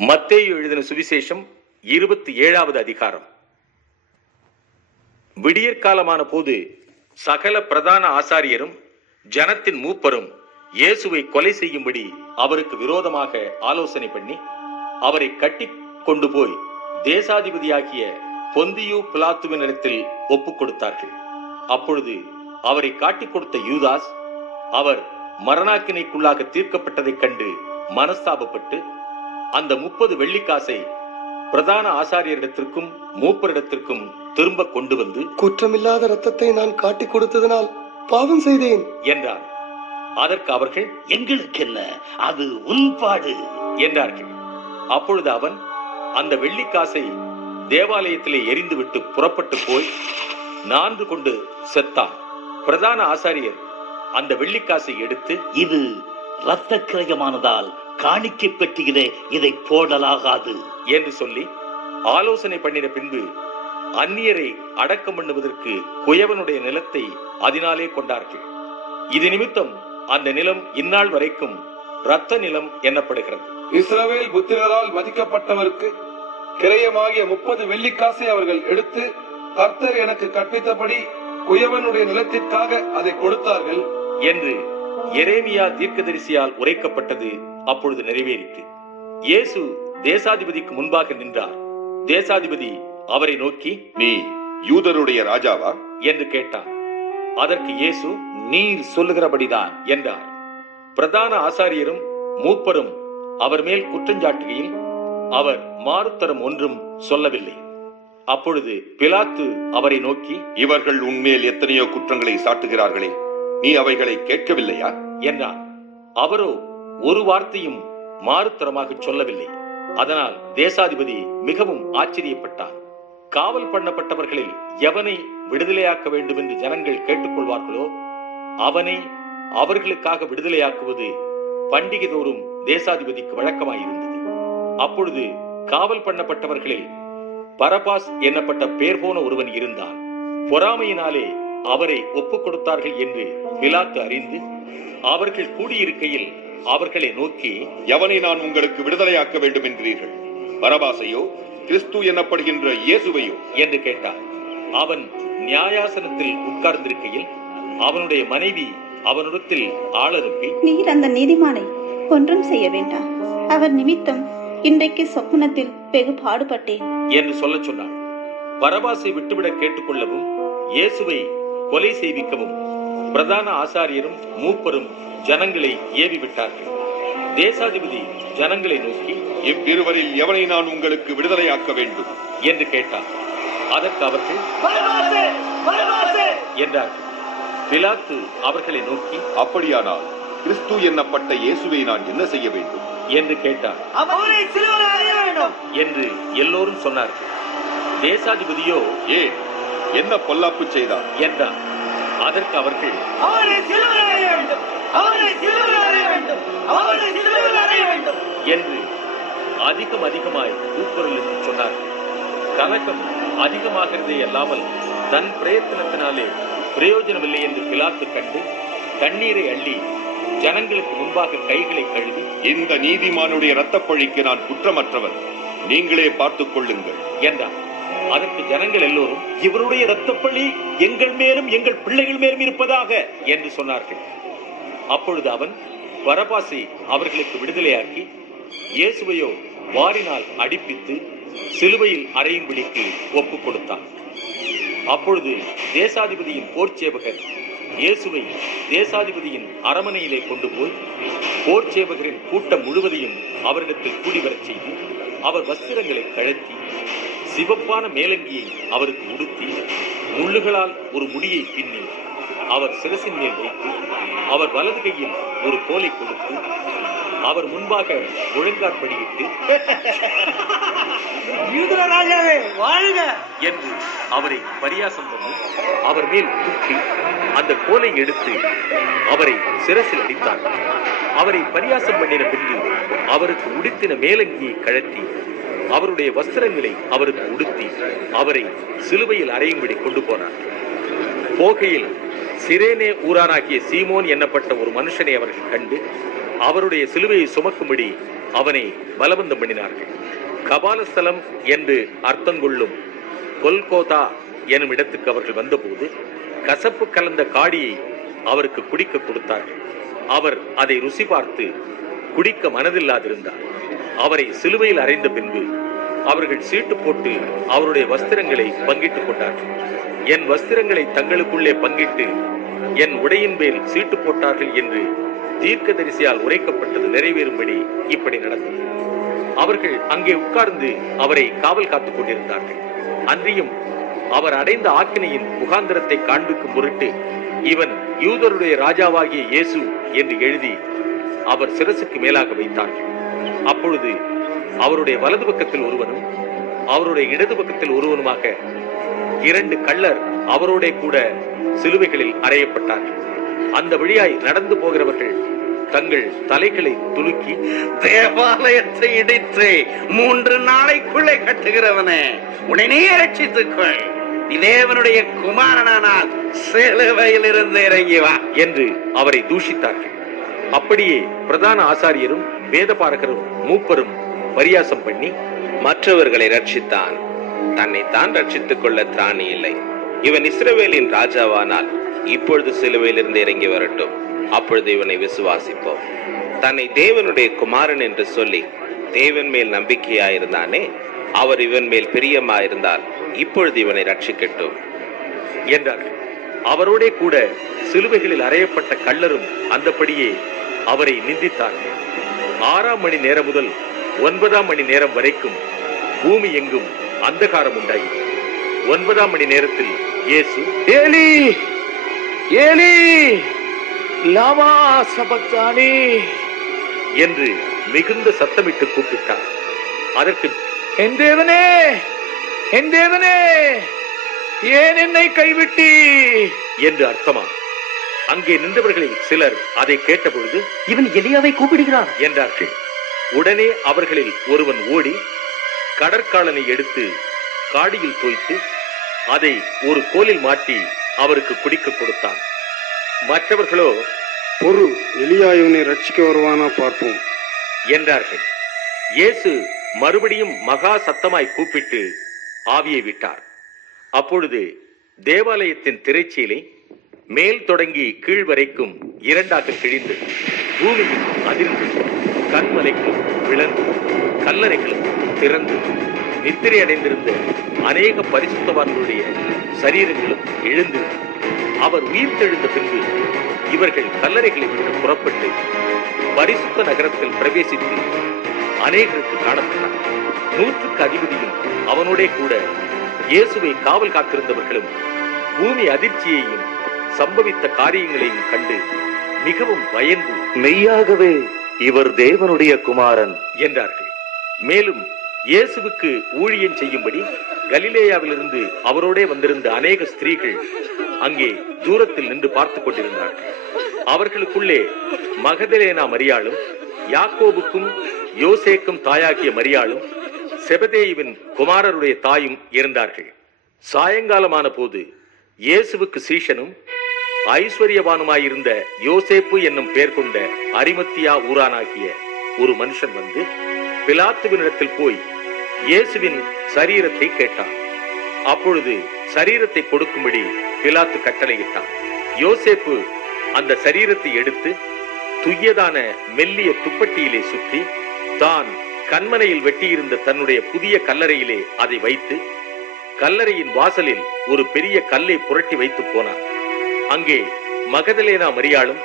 மத்தேயு எழுதின சுவிசேஷம் 27வது அதிகாரம். விடியற்காலமான போது சகல பிரதான ஆசாரியரும் ஜனத்தின் மூப்பரும் இயேசுவை கொலை செய்யும்படி அவருக்கு விரோதமாக ஆலோசனை பண்ணி அவரை கட்டி கொண்டு போய் தேசாதிபதியாகிய பொந்தியு பிலாத்துவினிடத்தில் ஒப்புக் கொடுத்தார்கள். அப்பொழுது அவரை காட்டிக் கொடுத்த யூதாஸ் அவர் மரணாக்கினைக்குள்ளாக தீர்க்கப்பட்டதைக் கண்டு மனஸ்தாபப்பட்டு அந்த 30 வெள்ளிக்காசை பிரதான ஆசாரியரிடத்திற்கும் மூப்பரிடத்திற்கும் திரும்ப கொண்டு வந்து, குற்றமில்லாத இரத்தத்தை நான் காட்டிக் கொடுத்ததனால் பாவம் செய்தேன் என்றார். அதற்கு அவர்கள், எங்களுக்கு என்ன, அது உன்பாடு என்றார்கள். அப்பொழுது அவன் அந்த வெள்ளிக்காசை தேவாலயத்திலே எறிந்துவிட்டு புறப்பட்டு போய் நான்கு கொண்டு செத்தான். பிரதான ஆசாரியர் அந்த வெள்ளிக்காசை எடுத்து, இது இரத்த கிரயமானதால் காணிக்கை பெட்டியிலே இதை போடலாகாது என்று சொல்லி ஆலோசனை பண்ணின பின்பு அந்நியரை அடக்கம் பண்ணுவதற்கு குயவனுடைய நிலத்தை அதனாலே கொண்டார்கள். இது நிமித்தம் அந்த நிலம் இந்நாள் வரைக்கும் இரத்த நிலம் எண்ணப்படுகிறது. இஸ்ரவேல் புத்திரரால் மதிக்கப்பட்டவருக்கு கிரயமாகிய 30 வெள்ளிக்காசை அவர்கள் எடுத்து, கர்த்தர் எனக்கு கற்பித்தபடி குயவனுடைய நிலத்திற்காக அதை கொடுத்தார்கள் என்று எரேமியா தீர்க்கதரிசியால் உரைக்கப்பட்டது அப்பொழுது நிறைவேறிற்று. இயேசு தேசாதிபதிக்கு முன்பாக நின்றார். தேசாதிபதி அவரை நோக்கி, நீ யூதருடைய ராஜாவா என்று கேட்டார். அதற்கு இயேசு, நீர் சொல்லுகிறபடிதான் என்றார். பிரதான ஆசாரியரும் மூப்பரும் அவர் மேல் குற்றஞ்சாட்டுகையில் அவர் மாறுத்தரம் ஒன்றும் சொல்லவில்லை. அப்பொழுது பிலாத்து அவரை நோக்கி, இவர்கள் உன்மேல் எத்தனையோ குற்றங்களை சாட்டுகிறார்களே, நீ அவைகளை கேட்கவில்லையா என்றார். அவரோ ஒரு வார்த்தையும் மாறுத்தரமாக சொல்லவில்லை. அதனால் தேசாதிபதி மிகவும் ஆச்சரியப்பட்டார். காவல் பண்ணப்பட்டவர்களில் எவனை விடுதலையாக்க வேண்டும் என்று ஜனங்கள் கேட்டுக்கொள்வார்களோ அவனை அவர்களுக்காக விடுதலையாக்குவது பண்டிகை தோறும் தேசாதிபதிக்கு வழக்கமாயிருந்தது. அப்பொழுது காவல் பண்ணப்பட்டவர்களில் பரபாஸ் என்னப்பட்ட பேர் போன ஒருவன் இருந்தான். பொறாமையினாலே அவரை ஒப்புக் கொடுத்தார்கள் என்று பிலாத்து அறிந்து அவர்கள் கூடியிருக்கையில் அவர்களை நோக்கி, எவனை நான் உங்களுக்கு விடுதலையாக்க வேண்டும் என்கிறீர்கள்? பரபாசையோ, கிறிஸ்து எனப்படுகின்ற இயேசுவையோ என்று கேட்டார். அவன் நியாயாசனத்தில் உட்கார்ந்திருக்கையில் அவனுடைய மனைவி அவனிடத்தில் ஆள் அனுப்பி, நீர் அந்த நீதிமானை ஒன்றும் செய்ய வேண்டாம், அவர் நிமித்தம் இன்றைக்கு சொப்பனத்தில் வெகு பாடுபட்டேன் என்று சொல்ல சொன்னாள். பரபாசை விட்டுவிட கேட்டுக்கொள்ளவும் இயேசுவை கொலை செய்விக்கவும் பிரதான ஆசாரியரும் மூப்பரும் ஜனங்களை ஏவி விட்டார்கள். தேசாதிபதி ஜனங்களை நோக்கி, இவ்விருவரில் எவனை நான் உங்களுக்கு விடுதலையாக்க வேண்டும் என்று கேட்டார். அதற்கு அவர்கள் என்றார்கள். பிலாத்து அவர்களை நோக்கி, அப்படியானால் கிறிஸ்து என்னப்பட்ட இயேசுவை நான் என்ன செய்ய வேண்டும் என்று கேட்டார் என்று எல்லோரும் சொன்னார்கள். தேசாதிபதியோ, ஏன், என்ன பொல்லாப்பு செய்தார் என்றார். அதற்கு அவர்கள், என்று அதிகமாய் கூக்குரலிட்டு சொன்னார்கள். கலக்கம் அதிகமாகிறதே அல்லாமல் தன் பிரயத்தனத்தினாலே பிரயோஜனமில்லை என்று பிலாத்து கண்டு தண்ணீரை அள்ளி ஜனங்களுக்கு முன்பாக கைகளை கழுவி, இந்த நீதிமானுடைய இரத்தப்பழிக்கு நான் குற்றமற்றவன், நீங்களே பார்த்துக் கொள்ளுங்கள் என்றார். அதற்கு ஜனங்கள் எல்லோரும், இவருடைய இரத்தப்பழி எங்கள் மேலும் எங்கள் பிள்ளைகள் மேலும் இருப்பதாக என்று சொன்னார்கள். அப்பொழுது அவன் பரபாசை அவர்களுக்கு விடுதலையாக்கி இயேசுவையோ வாரினால் அடிப்பித்து சிலுவையில் அறையும்படிக்கு ஒப்புக் கொடுத்தான். அப்பொழுது தேசாதிபதியின் போர்ச்சேவகர் இயேசுவை தேசாதிபதியின் அரமனையிலே கொண்டு போய் போர்ச்சேவகரின் கூட்டம் முழுவதையும் அவரிடத்தில் கூடிவரச் செய்து அவர் வஸ்திரங்களை கழற்றி சிவப்பான மேலங்கியை அவருக்கு உடுத்தி முள்ளுகளால் ஒரு முடியை பின்னி அவர் சிரசின் மேல் வைத்து அவர் வலது கையில் ஒரு கோலை கொடுத்து அவர் முன்பாக முழங்காற்படியிட்டு, என்று அவரை பரியாசம் பண்ணி அவர் மேல் தூக்கி அந்த கோலை எடுத்து அவரை சிரசில் அடித்தார். அவரை பரியாசம் பண்ணின பின்பு அவருக்கு உடுத்தின மேலங்கியை கழற்றி அவருடைய வஸ்திரங்களை அவருக்கு உடுத்தி அவரை சிலுவையில் அறையும்படி கொண்டு போனார். போகையில் சிரேனே ஊரானாகிய சீமோன் என்னப்பட்ட ஒரு மனுஷனை அவர்கள் கண்டு அவருடைய சிலுவையை சுமக்கும்படி அவனை பலவந்தம் பண்ணினார்கள். கபாலஸ்தலம் என்று அர்த்தம் கொள்ளும் கொல்கோதா எனும் இடத்துக்கு அவர்கள் வந்தபோது கசப்பு கலந்த காடியை அவருக்கு குடிக்க கொடுத்தார்கள். அவர் அதை ருசி பார்த்து குடிக்க மனதில்லாதிருந்தார். அவரை சிலுவையில் அறைந்த பின்பு அவர்கள் சீட்டு போட்டு அவருடைய வஸ்திரங்களை பங்கிட்டுக் கொண்டார்கள். என் வஸ்திரங்களை தங்களுக்குள்ளே பங்கிட்டு என் உடையின் மேல் சீட்டு போட்டார்கள் என்று தீர்க்கதரிசியால் உரைக்கப்பட்டது நிறைவேறும்படி இப்படி நடந்தது. அவர்கள் அங்கே உட்கார்ந்து அவரை காவல் காத்துக் கொண்டிருந்தார்கள். அன்றியும் அவர் அடைந்த ஆக்கினையின் முகாந்திரத்தை காண்பிக்கும் பொருட்டு இவன் யூதருடைய ராஜாவாகிய இயேசு என்று எழுதி அவர் சிரசுக்கு மேலாக வைத்தார்கள். அப்பொழுது அவருடைய வலது பக்கத்தில் ஒருவனும் அவருடைய இடது பக்கத்தில் ஒருவனுமாக 2 கள்ளர் அவரோட கூட சிலுவைகளில் அறையப்பட்டார்கள். அந்த வழியாய் நடந்து போகிறவர்கள் தங்கள் தலைகளை துலுக்கி, தேவாலயத்தை இடித்து 3 நாளைக்குள்ளே கட்டுகிறவனே, உடனே ரட்சித்துக்கொள். நீ தேவனுடைய குமாரனானால் சிலுவையில் இருந்து இறங்கி வா என்று அவரை தூஷித்தார்கள். அப்படியே பிரதான ஆசாரியரும் வேதபாரகரும் மூப்பரும் பரியாசம் பண்ணி, மற்றவர்களை ரட்சித்தான், தன்னைத்தான் ரட்சித்துக் கொள்ள திராணி இல்லை. இவன் இஸ்ரவேலின் ராஜாவானால் இப்பொழுது சிலுவையிலிருந்து இறங்கி வரட்டும், அப்பொழுது இவனை விசுவாசிப்போம். தன்னை தேவனுடைய குமாரன் என்று சொல்லி தேவன் மேல் நம்பிக்கையாயிருந்தானே, அவர் இவன் மேல் பிரியமாயிருந்தால் இப்பொழுது இவனை ரட்சிக்கட்டும் என்றார்கள். அவரோட கூட சிலுவைகளில் அறையப்பட்ட கள்ளரும் அந்தபடியே அவரை நிந்தித்தார்கள். 6ஆம் மணி நேரம் முதல் 9ஆம் மணி நேரம் வரைக்கும் பூமி எங்கும் அந்தகாரம் உண்டாயிற்று. 9ஆம் மணி நேரத்தில் இயேசு, ஏலி ஏலி லாமா சபக்தானி என்று மிகுந்த சத்தமிட்டு கூப்பிட்டார். அதற்கு, என் தேவனே, என் தேவனே, ஏன் என்னை கைவிட்டி என்று அர்த்தமா. அங்கே நின்றவர்களில் சிலர் அதை கேட்டபொழுது, இவன் எலியாவை கூப்பிடுகிறார் என்றார்கள். உடனே அவர்களில் ஒருவன் ஓடி கடற்காலனை எடுத்து காடியில் தோய்த்து அதை ஒரு கோலில் மாட்டி அவருக்கு குடிக்க கொடுத்தான். மற்றவர்களோ, பொறு, எலியா இவனை ரட்சிக்க வருவானா பார்ப்போம் என்றார்கள். இயேசு மறுபடியும் மகா சத்தமாய் கூப்பிட்டு ஆவியை விட்டார். அப்பொழுது தேவாலயத்தின் திரைச்சீலை மேல் தொடங்கி கீழ் வரைக்கும் 2ஆக கிழிந்து பூமியில் அதிர்ந்து கண்மலைகளும் விளந்து கல்லறைகளும் திறந்து நித்திரை அடைந்திருந்த அநேக பரிசுத்தவான்களுடைய சரீரங்களும் எழுந்து அவர் உயிர் தெழுந்த பின்பு இவர்கள் கல்லறைகளை விட்டு புறப்பட்டு பரிசுத்த நகரத்தில் பிரவேசித்து அநேகருக்கு காணப்பட்டார். 100க்கு அதிபதியும் அவனோட கூட இயேசுவை காவல் காத்திருந்தவர்களும் பூமி அதிர்ச்சியையும் சம்பவித்த காரியங்களையும் கண்டு மிகவும் பயந்து, மெய்யாகவே இவர் தேவனுடைய குமாரன் என்றார்கள். மேலும் இயேசுவுக்கு ஊழியம் செய்யும்படி கலிலேயாவிலிருந்து அவரோட வந்திருந்த அநேக ஸ்திரீகள் அங்கே தூரத்தில் நின்று பார்த்து கொண்டிருந்தார்கள். அவர்களுக்குள்ளே மகதலேனா மரியாளும் யாக்கோபுக்கும் யோசேக்கும் தாயாகிய மரியாளும் செபதேயுவின் குமாரருடைய தாயும் இருந்தார்கள். சாயங்காலமான போது இயேசுவுக்கு சீஷனும் ஐஸ்வர்யவானுமாயிருந்த யோசேப்பு என்னும் பெயர் கொண்ட அரிமத்தியா ஊரானாகிய ஒரு மனுஷன் வந்து பிலாத்துவினிடத்தில் போய் இயேசுவின் சரீரத்தை கேட்டான். அப்பொழுது சரீரத்தை கொடுக்கும்படி பிலாத்து கட்டளையிட்டான். யோசேப்பு அந்த சரீரத்தை எடுத்து துய்யதான மெல்லிய துப்பட்டியிலே சுற்றி தான் கண்மனையில் வெட்டியிருந்த தன்னுடைய புதிய கல்லறையிலே அதை வைத்து கல்லறையின் வாசலில் ஒரு பெரிய கல்லை புரட்டி வைத்து போனான். அங்கே மகதலேனா மரியாளும்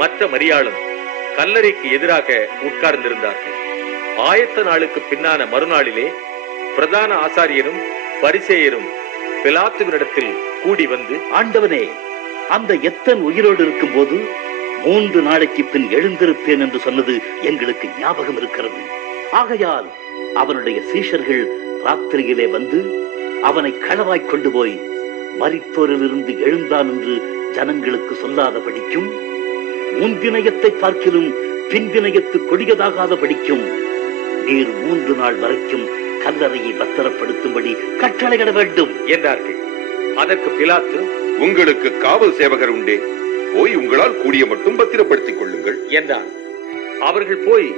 மற்ற மரியாளும் கல்லறைக்கு எதிராக உட்கார்ந்திருந்தார்கள். ஆயத்த நாளுக்கு பின்னான மறுநாளிலே பிரதான ஆசாரியரும் பரிசேயரும் பிலாத்துவினிடத்தில் கூடி வந்து, ஆண்டவனே, அந்த எத்தன் உயிரோடு இருக்கும் போது 3 நாளைக்கு பின் எழுந்திருப்பேன் என்று சொன்னது எங்களுக்கு ஞாபகம் இருக்கிறது. ஆகையால் அவனுடைய சீஷர்கள் ராத்திரியிலே வந்து அவனை களவாய் கொண்டு போய் மரித்தோரிலிருந்து எழுந்தான் என்று ஜனங்களுக்கு சொல்லாதபடிக்கும், முன்தினயத்தை பார்க்கிலும் பின்தினயத்து கொடியதாகாதபடிக்கும் நீர் 3 நாள் வரைக்கும் கல்லறையை பத்திரப்படுத்தும்படி கட்டளையிட வேண்டும் என்றார்கள். அதற்கு பிலாத்து, உங்களுக்கு காவல் சேவகர் உண்டே, போய் உங்களால் கூடிய மட்டும் பத்திரப்படுத்திக் கொள்ளுங்கள் என்றான். அவர்கள் போய்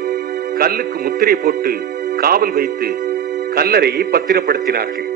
கல்லுக்கு முத்திரை போட்டு காவல் வைத்து கல்லறையை பத்திரப்படுத்தினார்கள்.